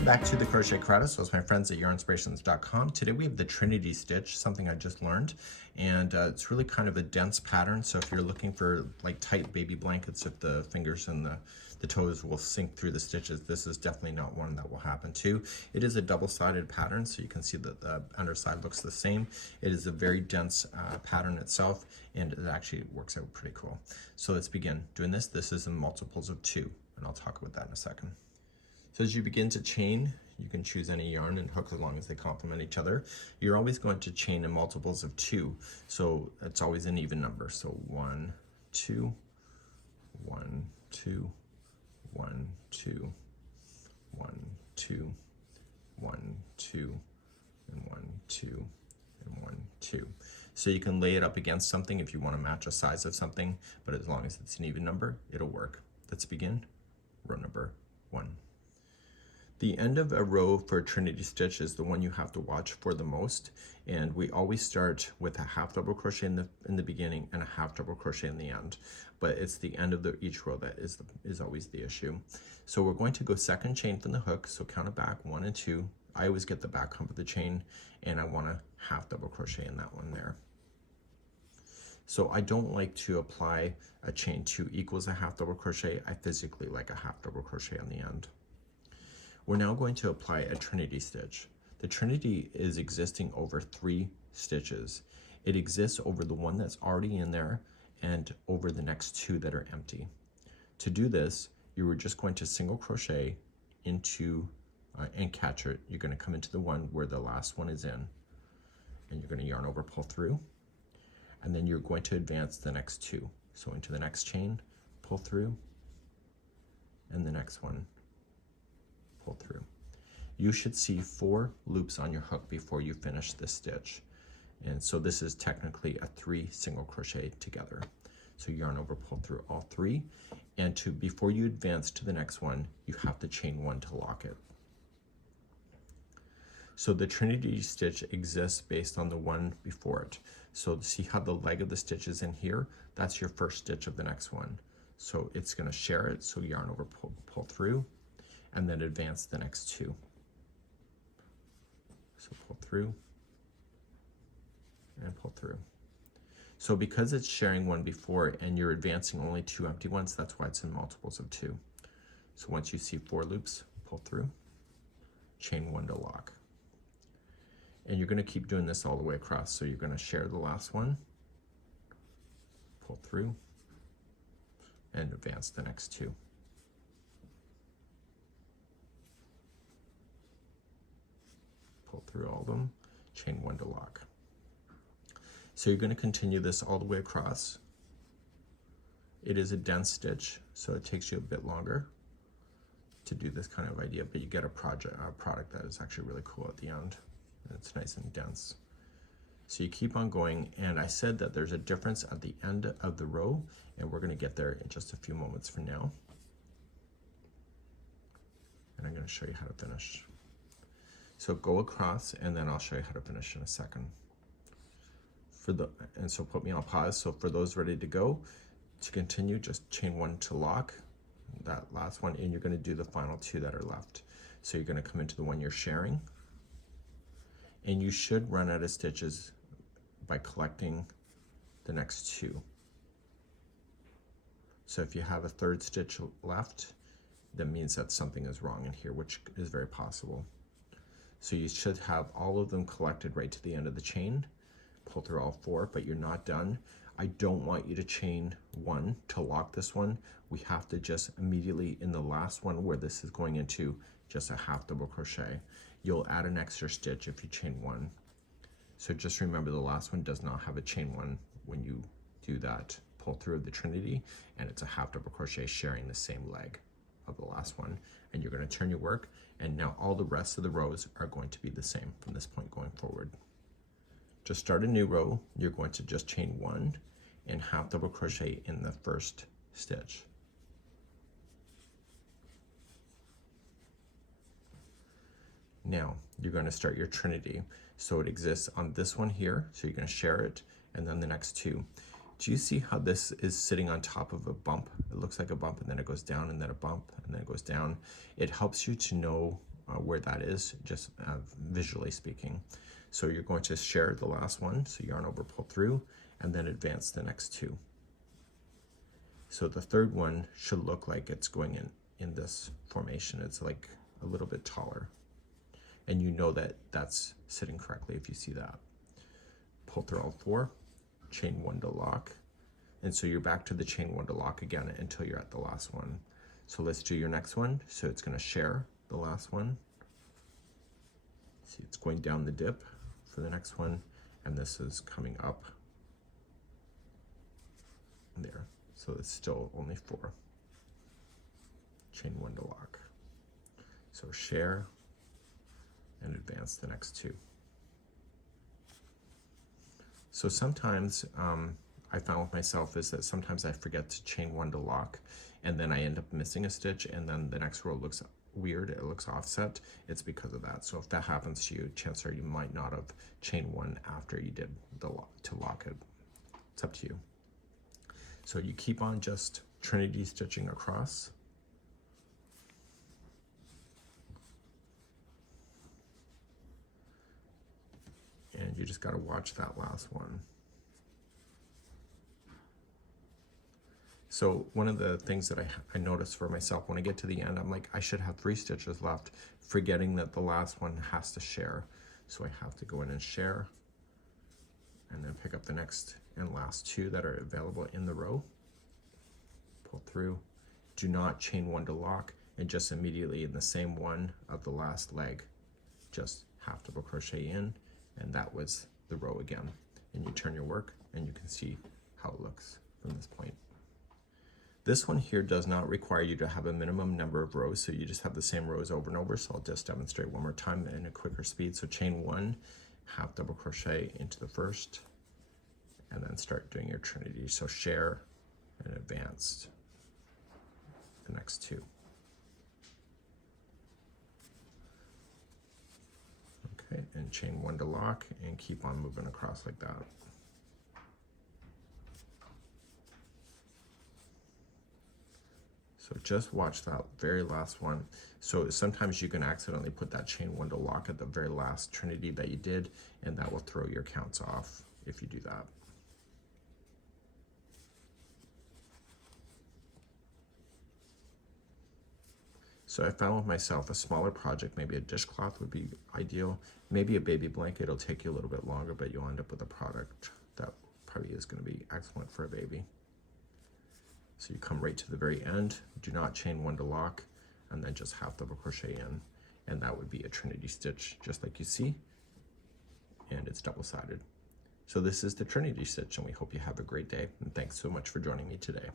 Welcome back to the Crochet Karate. So it's my friends at yarnspirations.com. Today we have the Trinity Stitch, something I just learned, and it's really kind of a dense pattern. So if you're looking for like tight baby blankets, if the fingers and the toes will sink through the stitches, this is definitely not one that will happen too. It is a double-sided pattern, so you can see that the underside looks the same. It is a very dense pattern itself, and it actually works out pretty cool. So let's begin doing this. This is in multiples of 2, and I'll talk about that in a second. So as you begin to chain, you can choose any yarn and hook as long as they complement each other. You're always going to chain in multiples of 2, so it's always an even number. So 1, 2, 1, 2, 1, 2, 1, 2, 1, 2, and 1, 2, and 1, 2. So you can lay it up against something if you want to match a size of something, but as long as it's an even number, it'll work. Let's begin row number 1. The end of a row for a Trinity stitch is the one you have to watch for the most, and we always start with a half double crochet in the beginning and a half double crochet in the end, but it's the end of each row that is always the issue. So we're going to go second chain from the hook, so count it back 1 and 2. I always get the back hump of the chain, and I want to half double crochet in that one there. So I don't like to apply a chain 2 equals a half double crochet. I physically like a half double crochet on the end. We're now going to apply a Trinity stitch. The Trinity is existing over 3 stitches. It exists over the one that's already in there and over the next 2 that are empty. To do this, you were just going to single crochet into and catch it. You're going to come into the one where the last one is in, and you're going to yarn over, pull through, and then you're going to advance the next 2. So into the next chain, pull through, and the next one, pull through. You should see 4 loops on your hook before you finish this stitch, and so this is technically a 3 single crochet together. So yarn over, pull through all 3, and before you advance to the next one, you have to chain 1 to lock it. So the Trinity stitch exists based on the one before it. So see how the leg of the stitch is in here? That's your first stitch of the next one. So it's going to share it, so yarn over, pull through, and then advance the next 2. So pull through and pull through. So because it's sharing one before and you're advancing only 2 empty ones, that's why it's in multiples of 2. So once you see 4 loops, pull through, chain 1 to lock. And you're going to keep doing this all the way across. So you're going to share the last one, pull through, and advance the next 2. Pull through all of them, chain 1 to lock. So you're going to continue this all the way across. It is a dense stitch, so it takes you a bit longer to do this kind of idea, but you get a product that is actually really cool at the end. And it's nice and dense. So you keep on going, and I said that there's a difference at the end of the row, and we're going to get there in just a few moments from now. And I'm going to show you how to finish. So go across, and then I'll show you how to finish in a second. And so put me on pause. So for those ready to go, to continue, just chain 1 to lock that last one, and you're going to do the final 2 that are left. So you're going to come into the one you're sharing, and you should run out of stitches by collecting the next 2. So if you have a 3rd stitch left, that means that something is wrong in here, which is very possible. So you should have all of them collected right to the end of the chain, pull through all 4, but you're not done. I don't want you to chain 1 to lock this one. We have to just immediately in the last one where this is going into just a half double crochet. You'll add an extra stitch if you chain 1. So just remember the last one does not have a chain 1 when you do that pull through of the Trinity, and it's a half double crochet sharing the same leg of the last one. And you're going to turn your work, and now all the rest of the rows are going to be the same from this point going forward. To start a new row, you're going to just chain 1 and half double crochet in the first stitch. Now you're going to start your Trinity. So it exists on this one here, so you're going to share it, and then the next 2. Do you see how this is sitting on top of a bump? It looks like a bump, and then it goes down, and then a bump, and then it goes down. It helps you to know where that is, just visually speaking. So you're going to share the last one, so yarn over, pull through, and then advance the next two. So the third one should look like it's going in this formation. It's like a little bit taller. And you know that that's sitting correctly if you see that. Pull through all four, chain one to lock. And so you're back to the chain one to lock again until you're at the last one. So let's do your next one. So it's going to share the last one. See, it's going down the dip for the next one, and this is coming up there. So it's still only four. Chain one to lock. So share and advance the next two. So sometimes I found with myself is that sometimes I forget to chain one to lock, and then I end up missing a stitch, and then the next row looks weird, it looks offset. It's because of that. So if that happens to you, chances are you might not have chained one after you did the to lock it. It's up to you. So you keep on just Trinity stitching across. And you just got to watch that last one. So one of the things that I noticed for myself when I get to the end, I'm like, I should have 3 stitches left, forgetting that the last one has to share. So I have to go in and share, and then pick up the next and last 2 that are available in the row. Pull through. Do not chain one to lock, and just immediately in the same one of the last leg, just half double crochet in, and that was the row again. And you turn your work, and you can see how it looks from this point. This one here does not require you to have a minimum number of rows, so you just have the same rows over and over. So I'll just demonstrate one more time in a quicker speed. So chain 1, half double crochet into the first, and then start doing your Trinity. So share and advance the next 2. Okay, and chain 1 to lock, and keep on moving across like that. So just watch that very last one. So sometimes you can accidentally put that chain 1 to lock at the very last Trinity that you did, and that will throw your counts off if you do that. So I found with myself a smaller project, maybe a dishcloth would be ideal. Maybe a baby blanket, it'll take you a little bit longer, but you'll end up with a product that probably is going to be excellent for a baby. So you come right to the very end, do not chain 1 to lock, and then just half double crochet in, and that would be a Trinity stitch, just like you see, and it's double-sided. So this is the Trinity stitch, and we hope you have a great day, and thanks so much for joining me today.